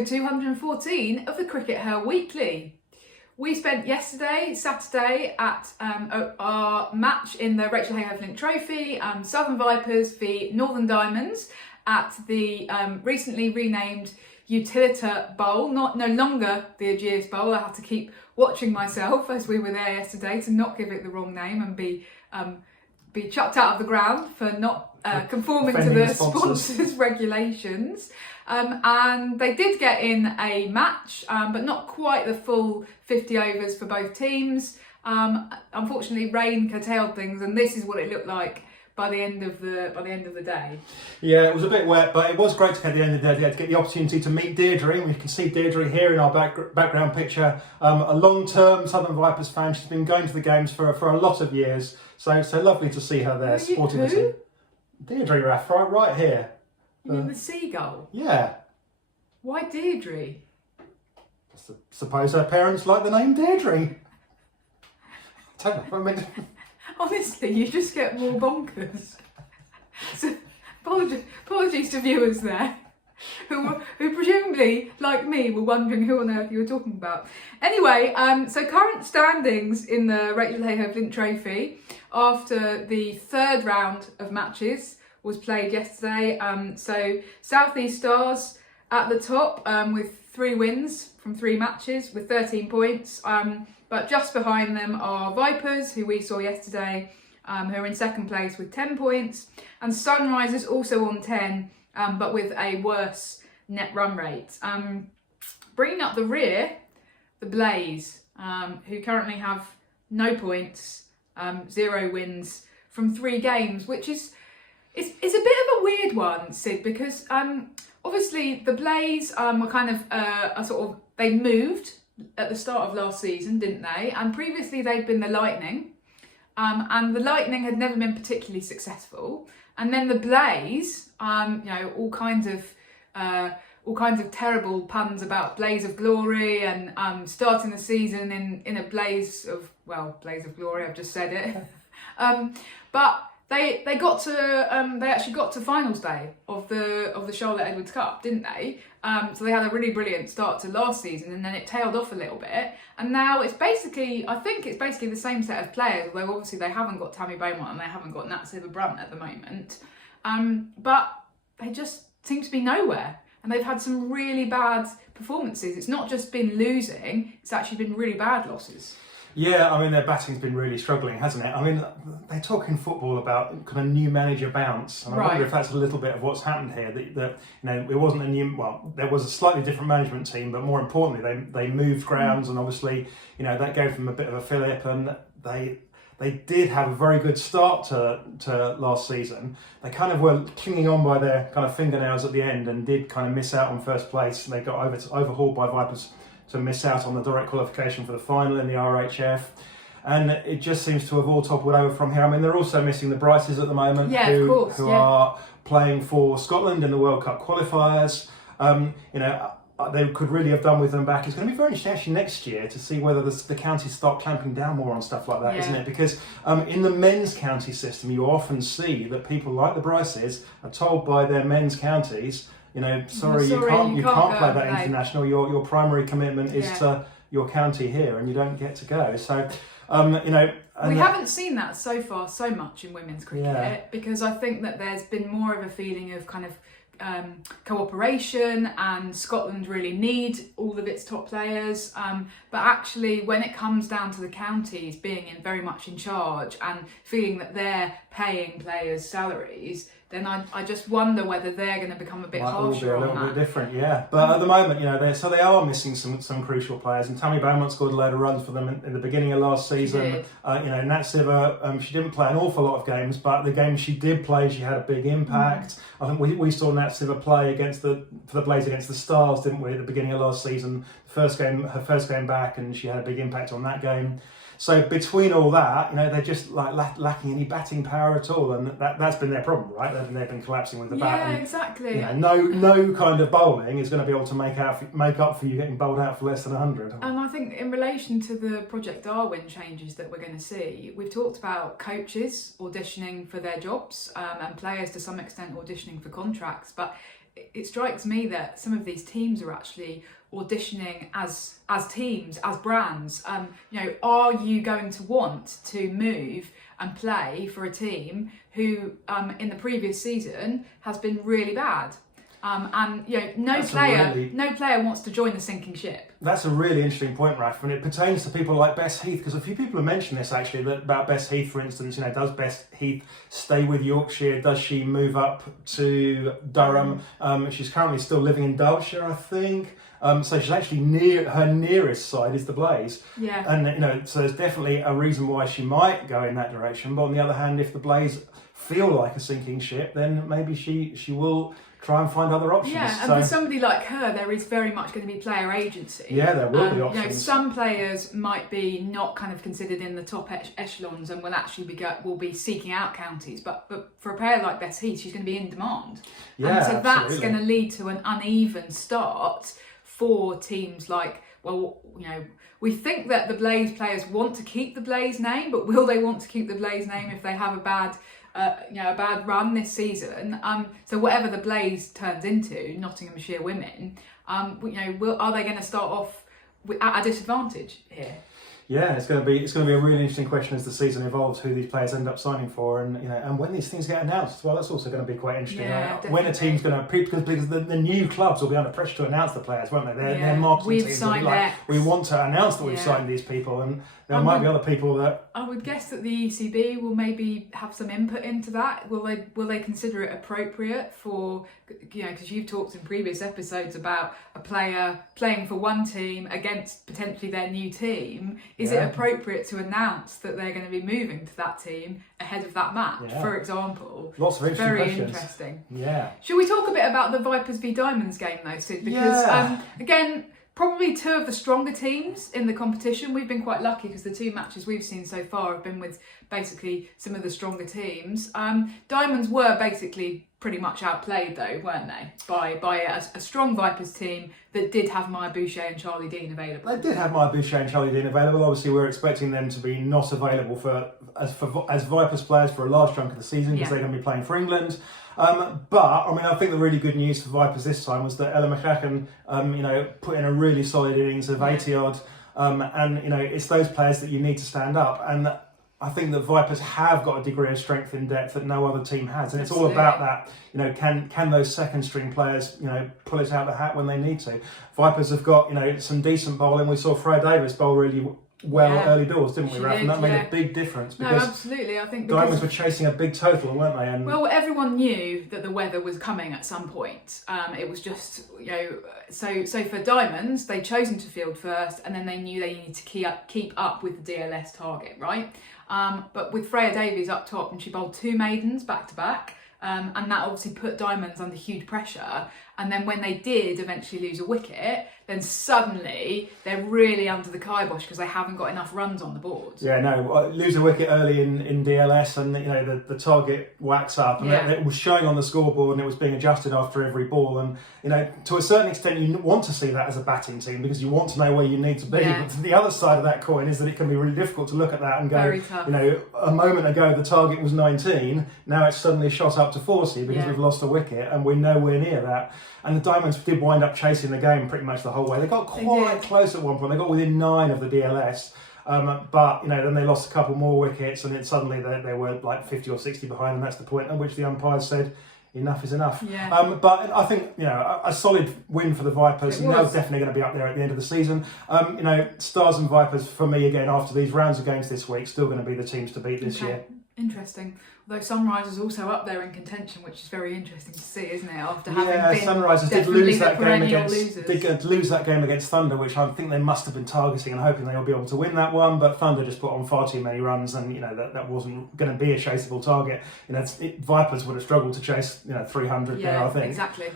episode 214 of the CRICKETher Weekly. We spent yesterday, Saturday, at our match in the RHF Trophy, Southern Vipers v Northern Diamonds, at the recently renamed Utilita Bowl, no longer the Aegeus Bowl. I had to keep watching myself as we were there yesterday to not give it the wrong name and be chucked out of the ground for not conforming to the sponsors' regulations. And they did get in a match, but not quite the full 50 overs for both teams. Unfortunately, rain curtailed things, and this is what it looked like by the end of the day. Yeah, it was a bit wet, but it was great to get the end of the day to get the opportunity to meet Deirdre. We can see Deirdre here in our background picture. A long-term Southern Vipers fan. She's been going to the games for a lot of years. So lovely to see her there supporting the team. Deirdre Raff, right here. You mean the seagull? Yeah. Why Deirdre? I suppose her parents like the name Deirdre. Honestly, you just get more bonkers. So, apologies to viewers there, who presumably, like me, were wondering who on earth you were talking about. Anyway, so current standings in the RHF Trophy after the third round of matches was played yesterday. So South East Stars at the top with 3 wins from 3 matches with 13 points. But just behind them are Vipers, who we saw yesterday, who are in second place with 10 points. And Sunrisers also on 10, but with a worse net run rate. Bringing up the rear, the Blaze, who currently have no points, 0 wins from 3 games, which is it's a bit of a weird one, Sid, because obviously the Blaze were kind of they moved at the start of last season, didn't they? And previously they'd been the Lightning, and the Lightning had never been particularly successful. And then the Blaze, all kinds of terrible puns about blaze of glory and starting the season in a blaze of glory. I've just said it, but they actually got to finals day of the Charlotte Edwards Cup, didn't they? So they had a really brilliant start to last season, and then it tailed off a little bit. And now I think it's basically the same set of players, although obviously they haven't got Tammy Beaumont and they haven't got Nat Silver-Brunt at the moment. But they just seem to be nowhere, and they've had some really bad performances. It's not just been losing; it's actually been really bad losses. Yeah, I mean, their batting's been really struggling, hasn't it? I mean, they talk in football about kind of new manager bounce, and I wonder if that's a little bit of what's happened here. That it wasn't there was a slightly different management team, but more importantly, they moved grounds, and obviously, that gave them a bit of a fillip, and they did have a very good start to last season. They kind of were clinging on by their kind of fingernails at the end, and did kind of miss out on first place. They got overhauled by Vipers to miss out on the direct qualification for the final in the RHF, and it just seems to have all toppled over from here. I mean, they're also missing the Bryces at the moment, who are playing for Scotland in the World Cup qualifiers. They could really have done with them back. It's going to be very interesting actually next year to see whether the counties start clamping down more on stuff like that, isn't it? Because in the men's county system, you often see that people like the Bryces are told by their men's counties, sorry, you can't play that international. Your primary commitment is to your county here, and you don't get to go. So, we haven't seen that so far so much in women's cricket, because I think that there's been more of a feeling of kind of cooperation, and Scotland really need all of its top players. But actually, when it comes down to the counties being very much in charge and feeling that they're paying players' salaries, then I just wonder whether they're going to become a bit harsher on that. A little bit different, yeah. But at the moment, they are missing some crucial players. And Tammy Beaumont scored a load of runs for them in the beginning of last season. Nat Siver, she didn't play an awful lot of games, but the games she did play, she had a big impact. I think we saw Nat Siver play for the Blaze against the Stars, didn't we, at the beginning of last season? Her first game back, and she had a big impact on that game. So between all that, they're just lacking any batting power at all, and that's been their problem, right? They've been collapsing with the bat. Yeah, exactly. No kind of bowling is going to be able to make up for you getting bowled out for less than 100. And I think in relation to the Project Darwin changes that we're going to see, we've talked about coaches auditioning for their jobs, and players to some extent auditioning for contracts, but it strikes me that some of these teams are actually auditioning as teams, as brands. Are you going to want to move and play for a team who in the previous season has been really bad? No player wants to join the sinking ship. That's a really interesting point, Raf, and it pertains to people like Bess Heath, because a few people have mentioned this actually, about Bess Heath, for instance. Does Bess Heath stay with Yorkshire? Does she move up to Durham? She's currently still living in Derbyshire, I think. So she's actually her nearest side is the Blaze. Yeah. And so there's definitely a reason why she might go in that direction. But on the other hand, if the Blaze feel like a sinking ship, then maybe she will try and find other options. Yeah, and for somebody like her, there is very much going to be player agency. Yeah, there will be options. Some players might be not kind of considered in the top echelons and will actually will be seeking out counties. But for a player like Bess Heath, she's going to be in demand. Yeah, and so absolutely. that's going to lead to an uneven start for teams like, we think that the Blaze players want to keep the Blaze name, but will they want to keep the Blaze name if they have a bad run this season? So whatever the Blaze turns into, Nottinghamshire women, are they going to start off at a disadvantage here? Yeah, it's going to be a really interesting question as the season evolves, who these players end up signing for, and when these things get announced. Well, that's also going to be quite interesting. Yeah, when a team's going to because the new clubs will be under pressure to announce the players, won't they? Their marketing teams will be like, we want to announce that we've signed these people, and there might be other people that. I would guess that the ECB will maybe have some input into that. Will they consider it appropriate for, because you've talked in previous episodes about a player playing for one team against potentially their new team. Is it appropriate to announce that they're going to be moving to that team ahead of that match, for example? Lots of interesting questions. Very interesting. Yeah. Should we talk a bit about the Vipers v Diamonds game though, Sid? Because again, probably two of the stronger teams in the competition. We've been quite lucky because the two matches we've seen so far have been with basically some of the stronger teams. Diamonds were basically pretty much outplayed though, weren't they? By a strong Vipers team that did have Maya Boucher and Charlie Dean available. They did have Maya Boucher and Charlie Dean available. Obviously, we're expecting them to be not available as Vipers players for a large chunk of the season because they're going to be playing for England. But I think the really good news for Vipers this time was that Ella McCracken, put in a really solid innings of 80 odd, and it's those players that you need to stand up. And I think that Vipers have got a degree of strength in depth that no other team has, and it's all about that. Can those second string players, pull it out of the hat when they need to? Vipers have got, some decent bowling. We saw Freya Davis bowl really well early doors, didn't we, Raf? And that made a big difference because absolutely. I think Diamonds were chasing a big total, weren't they? And everyone knew that the weather was coming at some point. It was just, so for Diamonds, they'd chosen to field first, and then they knew they needed to keep up with the DLS target, right? But with Freya Davies up top, and she bowled two maidens back to back, and that obviously put Diamonds under huge pressure. And then when they did eventually lose a wicket, then suddenly they're really under the kibosh because they haven't got enough runs on the board. Yeah, no, lose a wicket early in DLS, and the target whacks up, and it was showing on the scoreboard, and it was being adjusted after every ball. And to a certain extent, you want to see that as a batting team because you want to know where you need to be. Yeah. But the other side of that coin is that it can be really difficult to look at that and go, very tough. A moment ago the target was 19, now it's suddenly shot up to 40 because we've lost a wicket, and we're nowhere near that. And the Diamonds did wind up chasing the game pretty much the whole way. They got quite close at one point. They got within 9 of the DLS. But then they lost a couple more wickets, and then suddenly they were like 50 or 60 behind, and that's the point at which the umpires said enough is enough. Yeah. But I think a solid win for the Vipers, and they're definitely going to be up there at the end of the season. Stars and Vipers for me again after these rounds of games this week still going to be the teams to beat this year. Interesting. Although Sunrise is also up there in contention, which is very interesting to see, isn't it? After having been Sunrisers did lose that game losers. against Thunder, which I think they must have been targeting and hoping they'll be able to win that one. But Thunder just put on far too many runs, and that wasn't going to be a chaseable target. Vipers would have struggled to chase 300 there, I think. Exactly.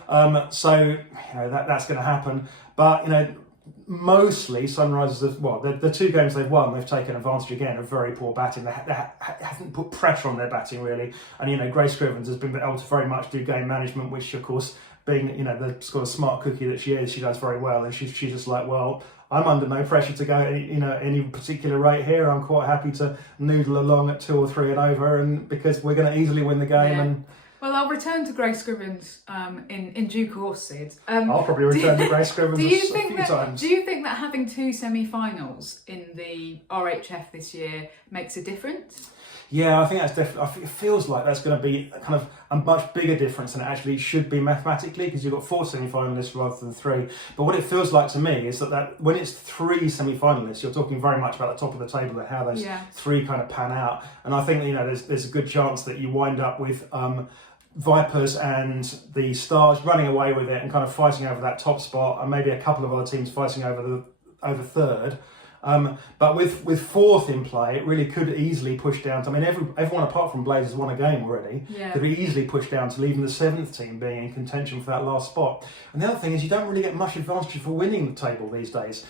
So that's going to happen. But mostly Sunrisers the two games they've won, they've taken advantage again of very poor batting. They haven't put pressure on their batting really, and Grace Scrivens has been able to very much do game management, which of course being the sort of smart cookie that she is, she does very well, and she's just like, well, I'm under no pressure to go any particular rate here. I'm quite happy to noodle along at 2 or 3 and over, and because we're going to easily win the game. And well, I'll return to Grace Scrivens in due course, Sid. I'll probably return to Grace Scrivens a few times. Do you think that having 2 semi-finals in the RHF this year makes a difference? Yeah, I think that's definitely. It feels like that's going to be kind of a much bigger difference than it actually should be mathematically, because you've got 4 semi-finalists rather than 3. But what it feels like to me is that when it's 3 semi-finalists, you're talking very much about the top of the table and how those 3 kind of pan out. And I think there's a good chance that you wind up with Vipers and the Stars running away with it and kind of fighting over that top spot, and maybe a couple of other teams fighting over third. But with 4th in play, it really could easily push down to, everyone apart from Blaze has won a game already. Could be easily pushed down to even the 7th team being in contention for that last spot. And the other thing is, you don't really get much advantage for winning the table these days.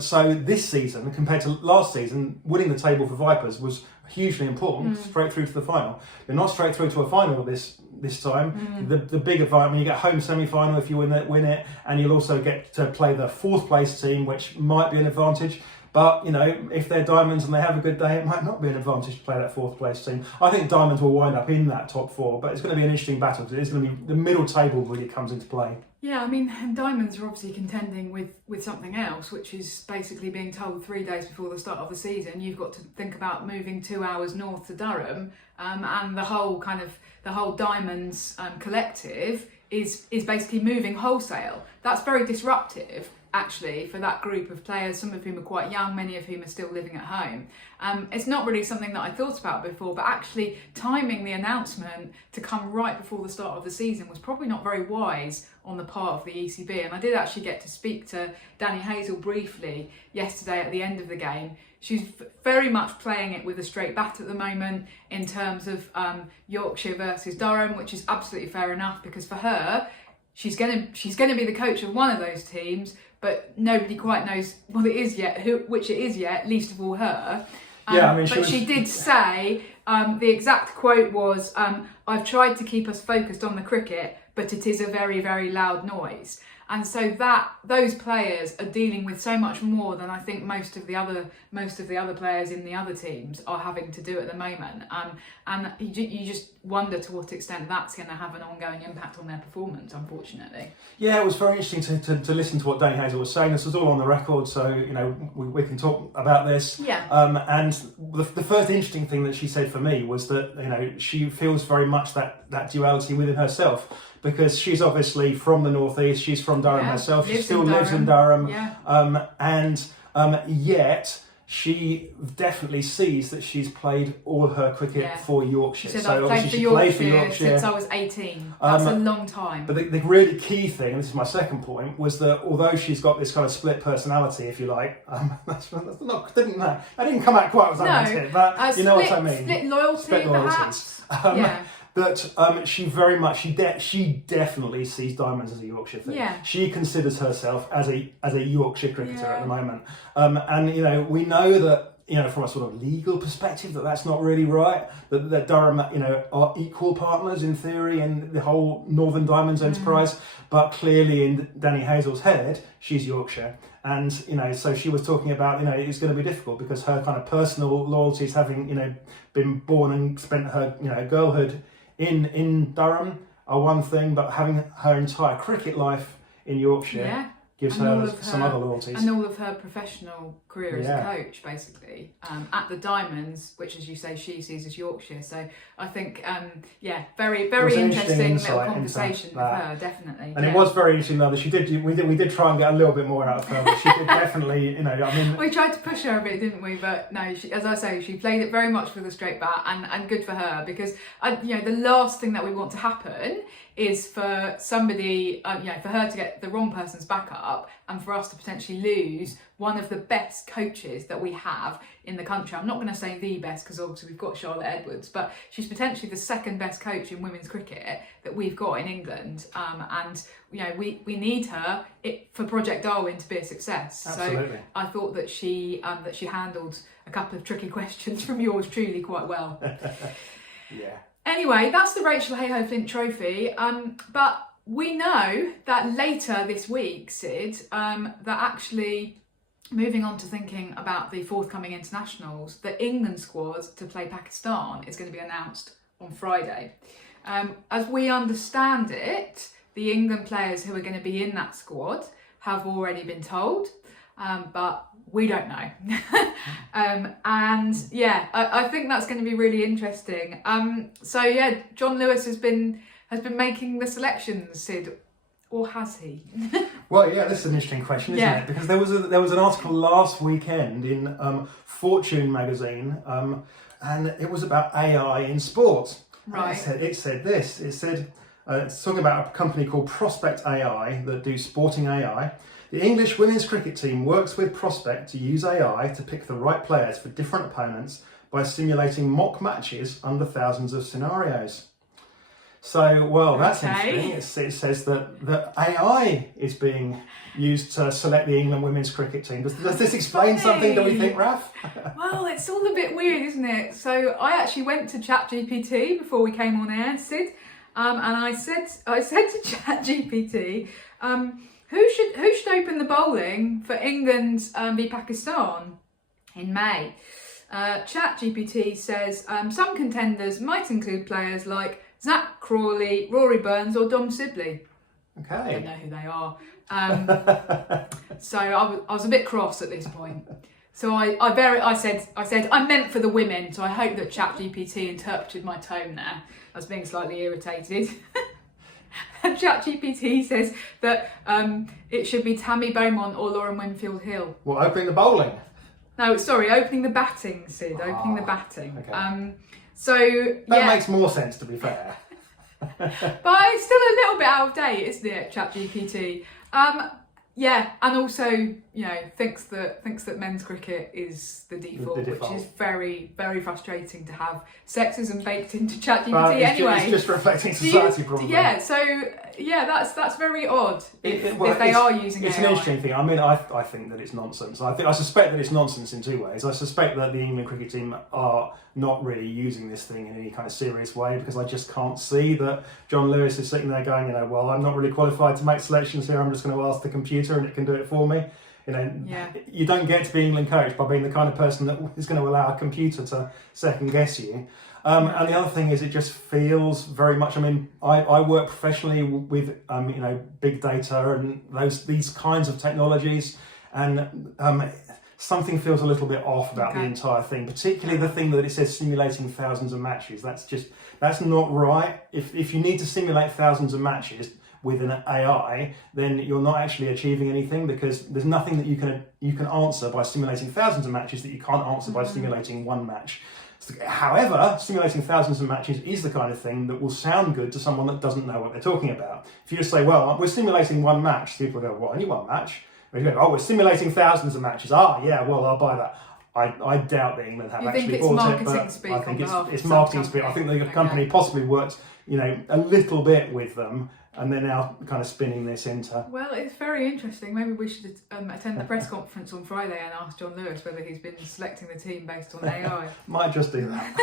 So this season compared to last season, winning the table for Vipers was hugely important, straight through to the final. They're not straight through to a final this time. The big advantage, you get home semi-final if you win it, and you'll also get to play the 4th place team, which might be an advantage. But, if they're Diamonds and they have a good day, it might not be an advantage to play that 4th place team. I think Diamonds will wind up in that top 4, but it's going to be an interesting battle, because it's going to be the middle table really comes into play. Yeah, and Diamonds are obviously contending with something else, which is basically being told 3 days before the start of the season, you've got to think about moving 2 hours north to Durham, and the whole Diamonds collective is basically moving wholesale. That's very disruptive, actually, for that group of players, some of whom are quite young, many of whom are still living at home. It's not really something that I thought about before, but actually timing the announcement to come right before the start of the season was probably not very wise on the part of the ECB. And I did actually get to speak to Dani Hazell briefly yesterday at the end of the game. She's very much playing it with a straight bat at the moment in terms of Yorkshire versus Durham, which is absolutely fair enough, because for her, she's going to be the coach of one of those teams, but nobody quite knows what it is yet, which it is yet, least of all her. She did say, the exact quote was, "I've tried to keep us focused on the cricket, but it is a very, very loud noise." And so those players are dealing with so much more than I think most of the other players in the other teams are having to do at the moment. And you just wonder to what extent that's going to have an ongoing impact on their performance, unfortunately. Yeah, it was very interesting to listen to what Dani Hazell was saying. This was all on the record, so we can talk about this. Yeah. And the first interesting thing that she said for me was that she feels very much that duality within herself, because she's obviously from the northeast, she's from Durham herself, she still lives in Durham, yet she definitely sees that she's played all her cricket for Yorkshire. So obviously she played for Yorkshire since I was 18. That's a long time. But the really key thing, and this is my second point, was that although she's got this kind of split personality, if you like, that didn't come out quite as I wanted, but you know what I mean. Split loyalty, perhaps. That she definitely sees Diamonds as a Yorkshire thing. Yeah. She considers herself as a Yorkshire cricketer at the moment. And we know that from a sort of legal perspective that's not really right. That Durham are equal partners in theory in the whole Northern Diamonds enterprise. But clearly in Dani Hazell's head, she's Yorkshire. And so she was talking about it's going to be difficult because her kind of personal loyalties, having been born and spent her girlhood in Durham, are one thing, but having her entire cricket life in Yorkshire gives her some other loyalties. And all of her professional career as a coach, basically, at the Diamonds, which, as you say, she sees as Yorkshire. So I think, very, very interesting little conversation with her, definitely. And it was very interesting, though, that we did try and get a little bit more out of her, but she did definitely, We tried to push her a bit, didn't we? But no, as I say, she played it very much with a straight bat, and good for her, because, the last thing that we want to happen is for somebody, for her to get the wrong person's back up and for us to potentially lose one of the best coaches that we have in the country. I'm not going to say the best, because obviously we've got Charlotte Edwards, but she's potentially the second best coach in women's cricket that we've got in England. And we need her for Project Darwin to be a success. Absolutely. So I thought that she handled a couple of tricky questions from yours truly quite well. Yeah. Anyway, that's the Rachel Hayhoe Trophy. But we know that later this week, Sid, that actually, moving on to thinking about the forthcoming internationals, the England squad to play Pakistan is going to be announced on Friday. As we understand it, the England players who are going to be in that squad have already been told, but we don't know. And yeah, I think that's going to be really interesting. So yeah, John Lewis has been making the selections, Sid, or has he? Well, yeah, this is an interesting question, isn't it? Because there was an article last weekend in Fortune magazine, and it was about AI in sport. Right. It said this. It said it's talking about a company called Prospect AI that do sporting AI. The English women's cricket team works with Prospect to use AI to pick the right players for different opponents by simulating mock matches under thousands of scenarios. So, well, that's interesting. It says that AI is being used to select the England women's cricket team. Does this explain something, do we think, Raf? Well, it's all a bit weird, isn't it? So I actually went to ChatGPT before we came on air, Sid, and I said to ChatGPT, who should open the bowling for England v Pakistan in May? ChatGPT says some contenders might include players like Zach Crawley, Rory Burns or Dom Sibley. Okay. I don't know who they are. So I was a bit cross at this point. So I said I meant for the women. So I hope that ChatGPT interpreted my tone there as being slightly irritated. And ChatGPT says that it should be Tammy Beaumont or Lauren Winfield Hill. What, opening the bowling? No, sorry, opening the batting, Sid. Opening the batting. Okay. So that makes more sense, to be fair. But it's still a little bit out of date, isn't it, ChatGPT? Yeah, and also, thinks that men's cricket is the default, which is very, very frustrating to have sexism baked into ChatGPT anyway. It's just reflecting society, probably. Yeah, so that's very odd if they are using It's AI. an interesting thing. I mean, I think that it's nonsense. I suspect that it's nonsense in two ways. I suspect that the England cricket team are not really using this thing in any kind of serious way, because I just can't see that John Lewis is sitting there going, well, I'm not really qualified to make selections here. I'm just going to ask the computer and it can do it for me. You don't get to be England coach by being the kind of person that is going to allow a computer to second guess you. And the other thing is, it just feels very much. I mean, I work professionally with big data and these kinds of technologies, and something feels a little bit off about the entire thing, particularly the thing that it says simulating thousands of matches. That's not right. If you need to simulate thousands of matches with an AI, then you're not actually achieving anything, because there's nothing that you can answer by simulating thousands of matches that you can't answer by simulating one match. However, simulating thousands of matches is the kind of thing that will sound good to someone that doesn't know what they're talking about. If you just say, well, we're simulating one match, people go, well, only one match? Or you go, oh, we're simulating thousands of matches. Yeah, well, I'll buy that. I doubt that England have actually bought it, but I think it's marketing speak. I think the company possibly worked, a little bit with them, and they're now kind of spinning this into... Well, it's very interesting. Maybe we should attend the press conference on Friday and ask John Lewis whether he's been selecting the team based on AI. Might just do that.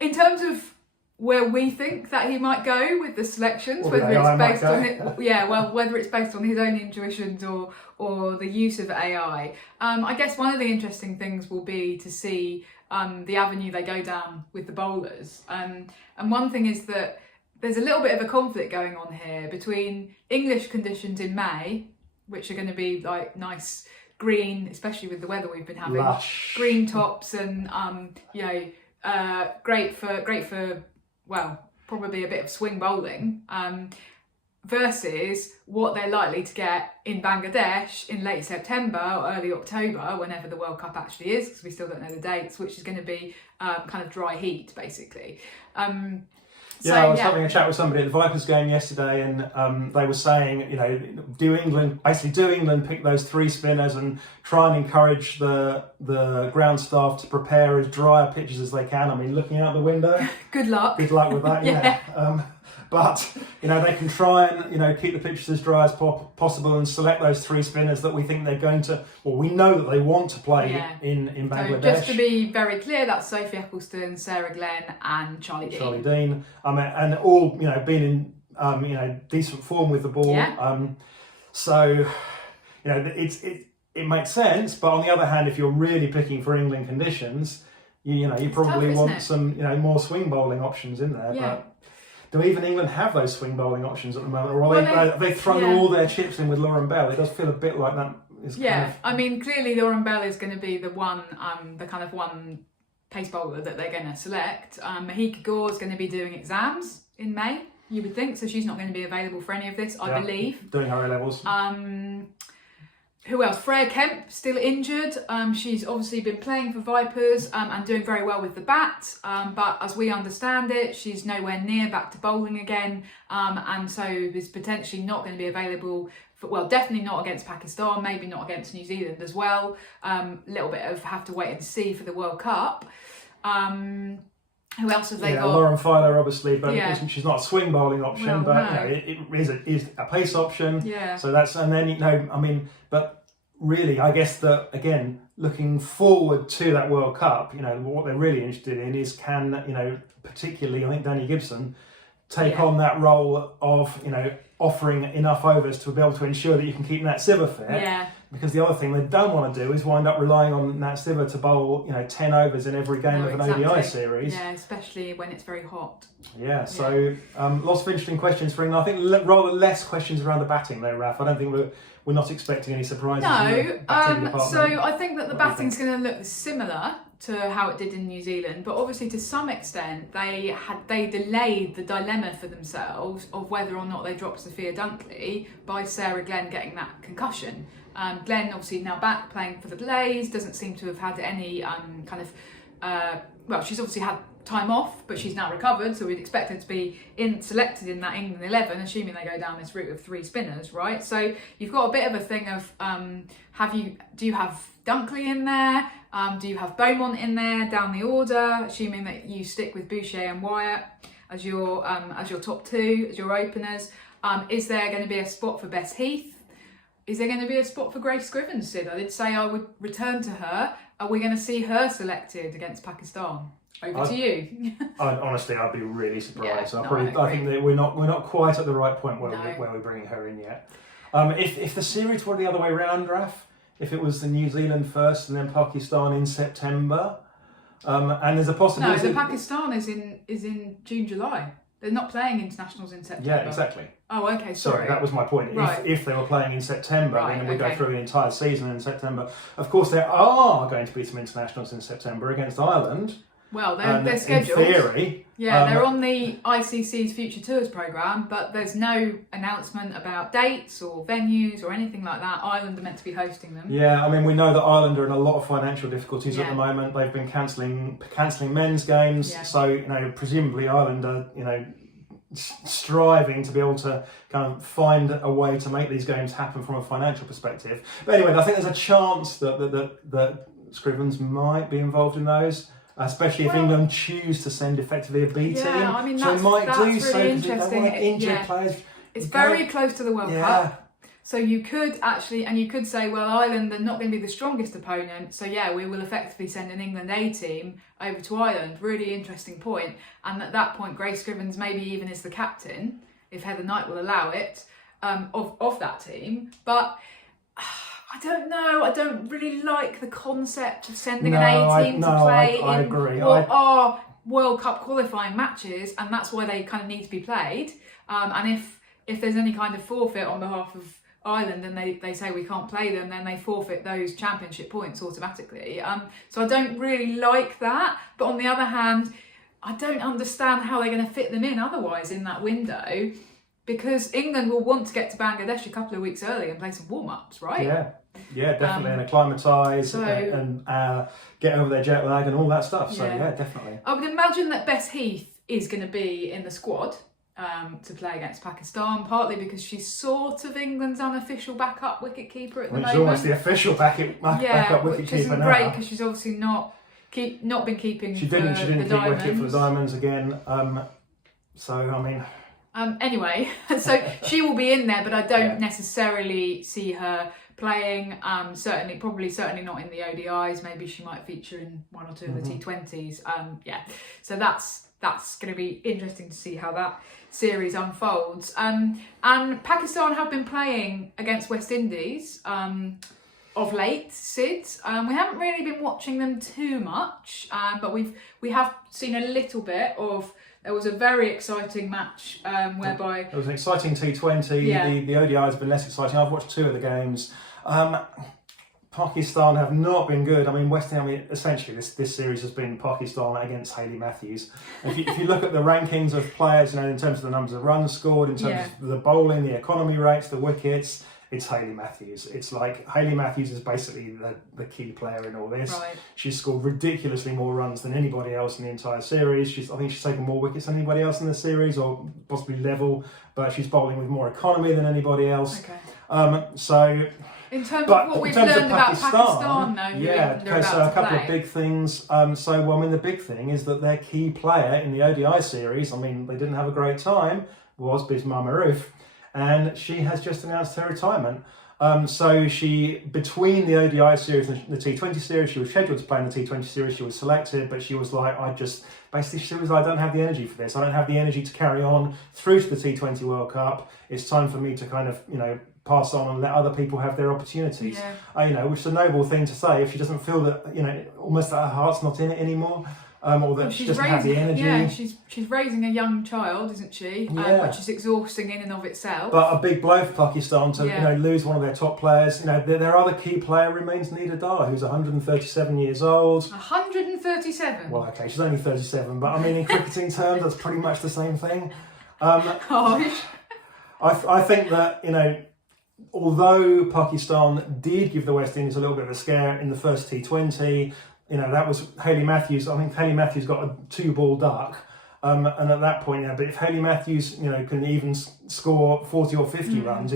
In terms of where we think that he might go with the selections, whether it's based on his own intuitions or the use of AI, I guess one of the interesting things will be to see the avenue they go down with the bowlers. And one thing is that there's a little bit of a conflict going on here between English conditions in May, which are going to be like nice green, especially with the weather we've been having, lush green tops, and great for probably a bit of swing bowling, versus what they're likely to get in Bangladesh in late September or early October, whenever the World Cup actually is, because we still don't know the dates, which is going to be kind of dry heat, basically. I was having a chat with somebody at the Vipers game yesterday, and they were saying, do England pick those three spinners and try and encourage the ground staff to prepare as dry a pitches as they can? I mean, looking out the window. Good luck. Good luck with that. Yeah. But they can try and keep the pitches as dry as possible and select those three spinners that we think they're going to, or we know that they want to play in Bangladesh. So just to be very clear, that's Sophie Eccleston, Sarah Glenn, and Charlie Dean. And all being in decent form with the ball. Yeah. So it makes sense. But on the other hand, if you're really picking for England conditions, you probably tough, want some more swing bowling options in there. Yeah. But do even England have those swing bowling options at the moment, or Well, have they thrown all their chips in with Lauren Bell? It does feel a bit like that. I mean, clearly Lauren Bell is going to be the one, the kind of one pace bowler that they're going to select. Mahika Gore is going to be doing exams in May, you would think, so she's not going to be available for any of this, I believe. Doing her A-levels. Who else? Freya Kemp, still injured. She's obviously been playing for Vipers and doing very well with the bat. But as we understand it, she's nowhere near back to bowling again. And so is potentially not going to be available definitely not against Pakistan, maybe not against New Zealand as well. Little bit of have to wait and see for the World Cup. Who else have they got? Lauren Filer, obviously, but she's not a swing bowling option, it is a pace option. Yeah. So that's, and then, but really, I guess that, again, looking forward to that World Cup, what they're really interested in is can, particularly, I think Danny Gibson, take on that role of, offering enough overs to be able to ensure that you can keep Nat Siver fit. Yeah. Because the other thing they don't want to do is wind up relying on Nat Siver to bowl, 10 overs in every game of an ODI series. Yeah, especially when it's very hot. Yeah, so lots of interesting questions for England. I think rather less questions around the batting though, Raf. I don't think we're not expecting any surprises. No, so I think that the batting's going to look similar to how it did in New Zealand, but obviously to some extent they delayed the dilemma for themselves of whether or not they dropped Sophia Dunkley by Sarah Glenn getting that concussion. Glenn obviously now back playing for the Blaze, doesn't seem to have had any she's obviously had time off, but she's now recovered, so we'd expect her to be selected in that England 11, assuming they go down this route of 3 spinners, right? So you've got a bit of a thing of do you have Dunkley in there? Do you have Beaumont in there down the order, assuming that you stick with Boucher and Wyatt as your top 2, as your openers? Is there going to be a spot for Bess Heath? Is there going to be a spot for Grace Scrivens, Sid? I did say I would return to her. Are we going to see her selected against Pakistan? Over to you. Honestly, I'd be really surprised. Yeah, I think that we're not quite at the right point where we're bringing her in yet. If the series were the other way round, Raf, if it was the New Zealand first and then Pakistan in September, and there's a possibility. No, the Pakistan is in June, July. They're not playing internationals in September. Yeah, exactly. Oh, okay, sorry. That was my point. Right. If they were playing in September, then we go through the entire season in September. Of course, there are going to be some internationals in September against Ireland. Well, they're scheduled. In theory. Yeah, they're on the ICC's Future Tours programme, but there's no announcement about dates or venues or anything like that. Ireland are meant to be hosting them. Yeah, we know that Ireland are in a lot of financial difficulties at the moment. They've been cancelling men's games, so presumably Ireland are striving to be able to kind of find a way to make these games happen from a financial perspective. But anyway, I think there's a chance that Scrivens might be involved in those. Especially if England choose to send effectively a B team. Yeah, so they might do really so because they want injured players. It's very close to the World Cup. So you could say, well, Ireland are not going to be the strongest opponent, so we will effectively send an England A team over to Ireland. Really interesting point. And at that point, Grace Scrivens maybe even is the captain, if Heather Knight will allow it, of that team. But I don't know. I don't really like the concept of sending an A team to play in what are World Cup qualifying matches, and that's why they kind of need to be played. And if there's any kind of forfeit on behalf of Ireland and they say we can't play them, then they forfeit those championship points automatically. So I don't really like that. But on the other hand, I don't understand how they're going to fit them in otherwise in that window. Because England will want to get to Bangladesh a couple of weeks early and play some warm-ups, right? Yeah, definitely, and acclimatise and get over their jet lag and all that stuff. So yeah, definitely. I would imagine that Bess Heath is going to be in the squad to play against Pakistan, partly because she's sort of England's unofficial backup wicketkeeper at the moment. She's almost the official backup wicketkeeper now. Which isn't great because she's obviously not been keeping. She didn't keep wicket for the Diamonds again. Anyway, so she will be in there, but I don't necessarily see her playing. Certainly not in the ODIs. Maybe she might feature in 1 or 2 of the T20s. So that's going to be interesting to see how that series unfolds. And Pakistan have been playing against West Indies on of late, Sid. We haven't really been watching them too much, but we have seen a little bit of. There was a very exciting match whereby it was an exciting T20. Yeah. The ODI has been less exciting. I've watched 2 of the games. Pakistan have not been good. I mean, essentially this series has been Pakistan against Hayley Matthews. If you look at the rankings of players, in terms of the numbers of runs scored, in terms of the bowling, the economy rates, the wickets, it's Hayley Matthews. It's like Hayley Matthews is basically the key player in all this. Right. She's scored ridiculously more runs than anybody else in the entire series. I think she's taken more wickets than anybody else in the series, or possibly level, but she's bowling with more economy than anybody else. Okay. So... In terms of what we've learned about Pakistan, okay, so a couple of big things. The big thing is that their key player in the ODI series, they didn't have a great time, was Bismar Maroof, and she has just announced her retirement. Between the ODI series and the T20 series, she was scheduled to play in the T20 series, she was selected, but she was like, I don't have the energy for this. I don't have the energy to carry on through to the T20 World Cup. It's time for me to kind of, pass on and let other people have their opportunities. Yeah. Which is a noble thing to say if she doesn't feel that, almost that her heart's not in it anymore. Or that she doesn't have the energy. Yeah, she's raising a young child, isn't she? Which is exhausting in and of itself. But a big blow for Pakistan to lose one of their top players. Their other key player remains Nida Dar, who's 137 years old. 137? Well, okay, she's only 37, but in cricketing terms, that's pretty much the same thing. Gosh. I think that, although Pakistan did give the West Indies a little bit of a scare in the first T20, that was Hayley Matthews. I think Hayley Matthews got a 2-ball duck. And at that point, but if Hayley Matthews, can even score 40 or 50 runs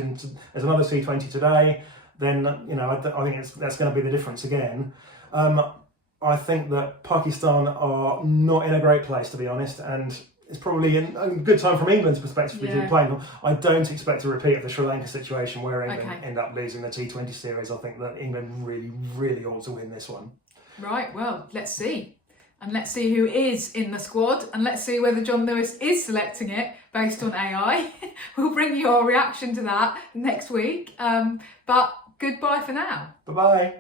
as another T20 today, then, I think that's going to be the difference again. I think that Pakistan are not in a great place, to be honest, and it's probably a good time from England's perspective to be playing them. I don't expect a repeat of the Sri Lanka situation where England end up losing the T20 series. I think that England really, really ought to win this one. Right, well, let's see. And let's see who is in the squad, and let's see whether John Lewis is selecting it based on AI. We'll bring you our reaction to that next week. But goodbye for now. Bye-bye.